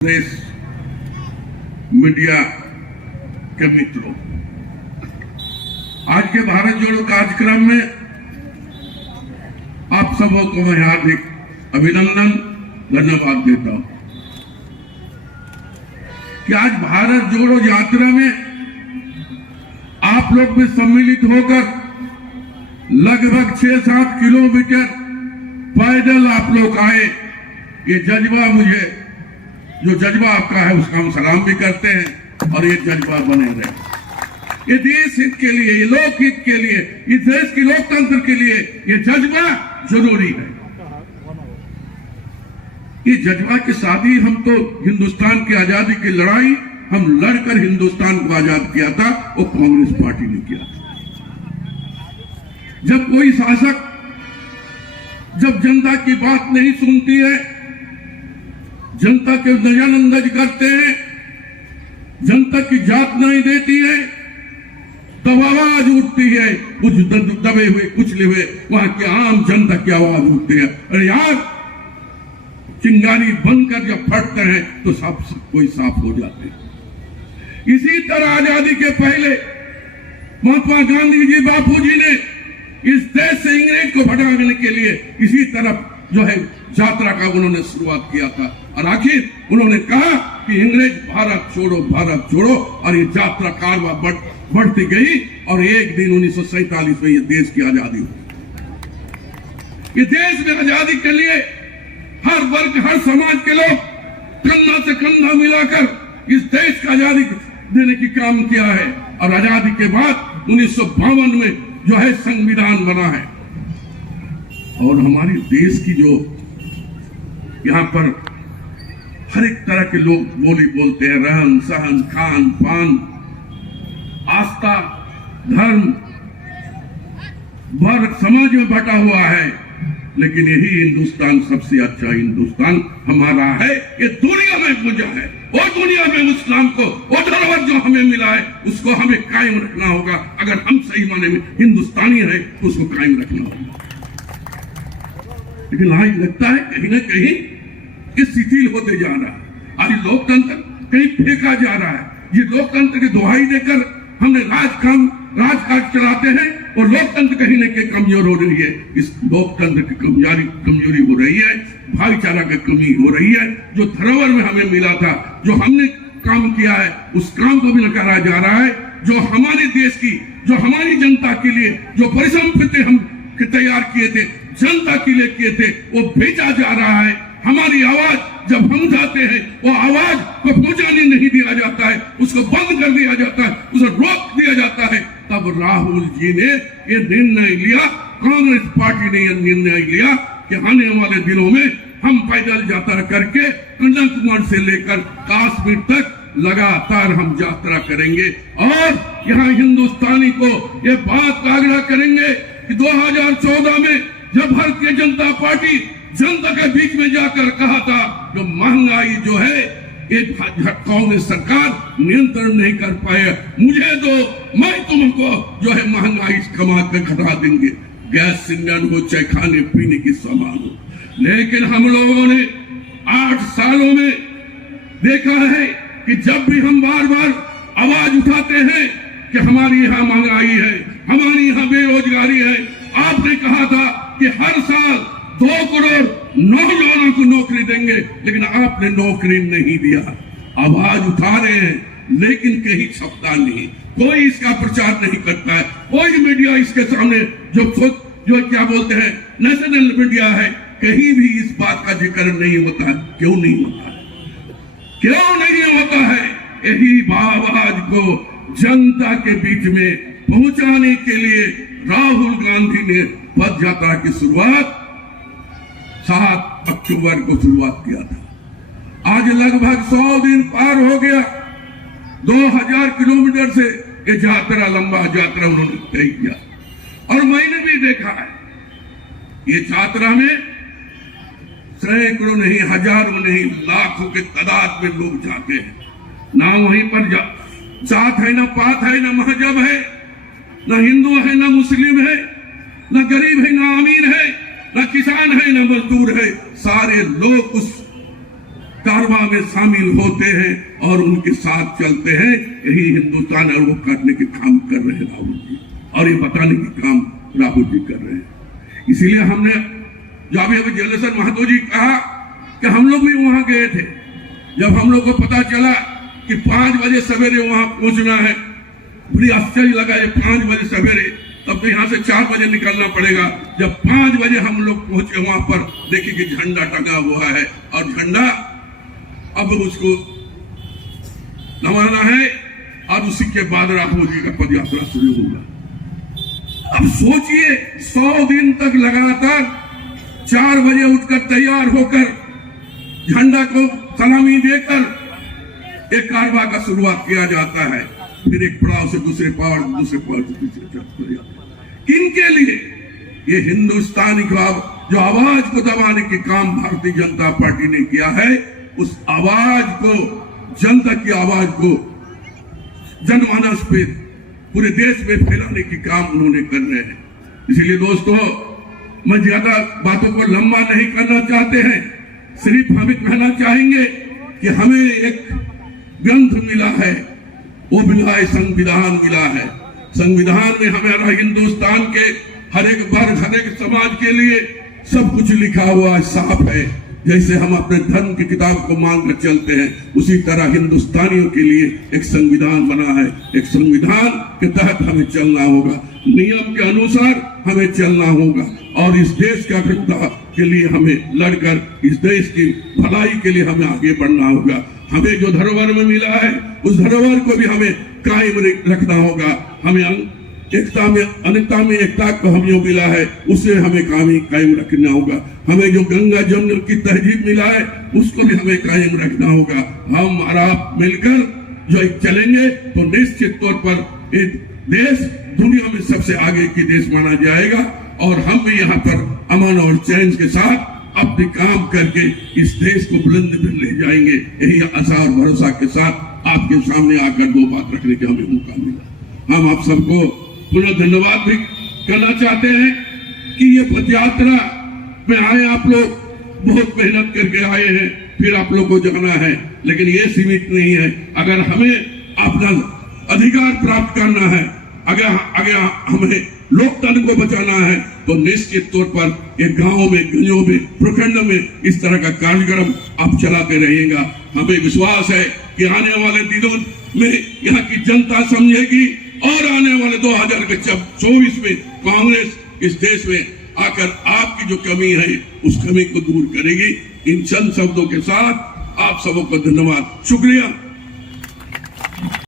Press media के मित्रों, आज के भारत जोड़ो कार्यक्रम में आप सबों को मैं हार्दिक अभिनंदन धन्यवाद देता हूं कि आज भारत जोड़ो यात्रा में आप लोग भी सम्मिलित होकर लगभग 6-7 किलोमीटर पैदल आप लोग आए। ये जज्बा आपका है उसका हम सलाम भी करते हैं और ये जज्बा बने रहे। ये देश हित के लिए, ये लोक हित के लिए, इस देश की लोकतंत्र के लिए ये जज्बा जरूरी है। ये जज्बा के साथ ही हम तो हिंदुस्तान की आजादी की लड़ाई हम लड़कर हिंदुस्तान को आजाद किया था, वो कांग्रेस पार्टी ने किया था। जब कोई शासक जब जनता की बात नहीं सुनती है, जनता के नजरअंदाज करते हैं, जनता की जात नहीं देती है, तब आवाज उठती है। कुछ दबे हुए, कुचले हुए वहां की आम जनता की आवाज उठती है। अरे यार, चिंगारी बनकर जब फटते हैं तो सब कोई साफ हो जाते हैं। इसी तरह आजादी के पहले महात्मा गांधी जी, बापू जी ने इस देश से अंग्रेज को भगाने के लिए इसी तरह जो है यात्रा का उन्होंने शुरुआत किया था। और आखिर उन्होंने कहा कि अंग्रेज भारत छोड़ो, और ये यात्रा कारवां बढ़ती गई और एक दिन 1947 में ये देश की आजादी हुई। ये देश में आजादी के लिए हर वर्ग, हर समाज के लोग कंधा से कंधा मिलाकर इस देश को आजादी देने की काम किया है। और आजादी के बाद 1952 में जो है संविधान बना है। और हमारे देश की जो यहाँ पर हर एक तरह के लोग बोली बोलते हैं, रहन सहन, खान पान, आस्था, धर्म, वर्ग समाज में बटा हुआ है, लेकिन यही हिंदुस्तान सबसे अच्छा हिंदुस्तान हमारा है। ये दुनिया में पूजा है और दुनिया में इस्लाम को वो धरोहर जो हमें मिला है उसको हमें कायम रखना होगा। अगर हम सही माने में हिंदुस्तानी है तो उसको कायम रखना होगा। लेकिन आज लगता है कहीं ना कहीं ये शिथिल होते जा रहा है। आज लोकतंत्र कहीं फेंका जा रहा है। ये लोकतंत्र की दुहाई देकर हमने राजकाज चलाते हैं और लोकतंत्र कहीं न कहीं कमजोर हो रही है। इस लोकतंत्र की कमजोरी हो रही है, भाईचारा की कमी हो रही है। जो धरोहर में हमें मिला था, जो हमने काम किया है, उस काम को भी नकारा जा रहा है। जो हमारे देश की, जो हमारी जनता के लिए जो परिसंपत्ति हम तैयार किए थे, जनता के लिए किए थे, वो भेजा जा रहा है। हमारी आवाज जब हम जाते हैं, वो आवाज को पहुंचाने नहीं दिया जाता है, उसको बंद कर दिया जाता है, उसे रोक दिया जाता है। तब राहुल जी ने ये निर्णय लिया, कांग्रेस पार्टी ने यह निर्णय लिया कि आने वाले दिनों में हम पैदल यात्रा करके कन्याकुमारी से लेकर कश्मीर तक लगातार हम यात्रा करेंगे। और यहाँ हिंदुस्तानी को ये बात का आग्रह करेंगे कि 2014 में जब भारतीय जनता पार्टी जनता के बीच में जाकर कहा था जो महंगाई जो है एक कांग्रेस सरकार नियंत्रण नहीं कर पाए, मुझे दो, मैं तुमको जो है महंगाई कमा कर घटा देंगे, गैस सिलेंडर हो चाहे खाने पीने की सामान हो। लेकिन हम लोगों ने 8 सालों में देखा है कि जब भी हम बार बार आवाज उठाते हैं कि हमारी यहाँ महंगाई है, हमारी यहाँ बेरोजगारी है, आपने कहा था कि हर साल 2 करोड़ नौजवानों को नौकरी देंगे, लेकिन आपने नौकरी नहीं दिया। आवाज उठा रहे हैं लेकिन कहीं छपता नहीं, कोई इसका प्रचार नहीं करता है। कोई मीडिया इसके सामने जो क्या बोलते हैं नेशनल मीडिया है, कहीं भी इस बात का जिक्र नहीं होता है। क्यों नहीं होता है? क्यों नहीं होता है? यही आवाज को जनता के बीच में पहुंचाने के लिए राहुल गांधी ने पद यात्रा की शुरुआत 7 अक्टूबर को शुरुआत किया था। आज लगभग 100 दिन पार हो गया। 2000 किलोमीटर से ये यात्रा, लंबा यात्रा उन्होंने तय किया। और मैंने भी देखा है ये यात्रा में सैकड़ों नहीं, हजारों नहीं, लाखों के तादाद में लोग जाते हैं। ना वहीं पर जात है, ना पात है, ना महजब है, ना हिंदू है, ना मुस्लिम है, ना गरीब है, ना अमीर है, ना किसान है, ना मजदूर है। सारे लोग उस कारवां में शामिल होते हैं और उनके साथ चलते हैं। यही हिंदुस्तान और वो करने के काम कर रहे हैं राहुल जी, और ये बताने के काम राहुल जी कर रहे हैं। इसीलिए हमने जो अभी जलेश्वर महतो जी कहा कि हम लोग भी वहां गए थे, जब हम लोग को पता चला कि 5 बजे सवेरे वहां पहुंचना है, बड़ी आश्चर्य लगा। ये 5 बजे सवेरे, तब तो यहाँ से 4 बजे निकलना पड़ेगा। जब 5 बजे हम लोग पहुंचे वहां पर, देखिए कि झंडा टंगा हुआ है और झंडा अब उसको नवाना है और उसी के बाद राहुल जी का पद यात्रा शुरू होगा। अब सोचिए 100 दिन तक लगातार 4 बजे उठकर तैयार होकर झंडा को सलामी देकर एक कारवां का शुरुआत किया जाता है, फिर एक पड़ाव से दूसरे पड़ाव, दूसरे पड़ाव से तीसरे पड़ाव। किनके लिए? ये हिंदुस्तानी का जो आवाज को दबाने के काम भारतीय जनता पार्टी ने किया है, उस आवाज को, जनता की आवाज को जनमानस पे पूरे देश में फैलाने के काम उन्होंने कर रहे हैं। इसलिए दोस्तों, मैं ज्यादा बातों को लंबा नहीं करना चाहते हैं, सिर्फ हमें कहना चाहेंगे कि हमें एक ग्रंथ मिला है, वो मिला है संविधान मिला है। संविधान में हमारा हिंदुस्तान के हर एक वर्ग, हर एक समाज के लिए सब कुछ लिखा हुआ है, साफ है। जैसे हम अपने धर्म की किताब को मान कर चलते हैं, उसी तरह हिंदुस्तानियों के लिए एक संविधान बना है। एक संविधान के तहत हमें चलना होगा, नियम के अनुसार हमें चलना होगा, और इस देश की अखंडता के लिए हमें लड़कर इस देश की भलाई के लिए हमें आगे बढ़ना होगा। हमें जो धरोहर में मिला है, उस धरोहर को भी हमें कायम रखना होगा। हमें एकता में अनेकता में एकता को हमें जो मिला है, उसे हमें कायम रखना होगा। हमें जो गंगा जमुना की तहजीब मिला है, उसको भी हमें कायम रखना होगा। हम और आप मिलकर जो चलेंगे तो निश्चित तौर पर एक देश दुनिया में सबसे आगे की देश माना जाएगा, और हम भी यहाँ पर अमन और चैन के साथ अपने काम करके इस देश को बुलंद पर ले जाएंगे। यही आशा और भरोसा के साथ आपके सामने आकर 2 बात रखने का हमें मौका मिला। हम आप सबको पुनः धन्यवाद भी करना चाहते हैं कि ये पद यात्रा में आए आप लोग, बहुत मेहनत करके आए हैं, फिर आप लोग को जाना है, लेकिन ये सीमित नहीं है। अगर हमें अपना अधिकार प्राप्त करना है, अगर हमें लोकतंत्र को बचाना है, तो निश्चित तौर पर एक गांव में, गंजों में, प्रखंड में इस तरह का कार्यक्रम आप चलाते रहिएगा। हमें विश्वास है कि आने वाले दिनों में यहाँ की जनता समझेगी, और आने वाले 2024 में कांग्रेस इस देश में आकर आपकी जो कमी है, उस कमी को दूर करेगी। इन चंद शब्दों के साथ आप सबको धन्यवाद, शुक्रिया।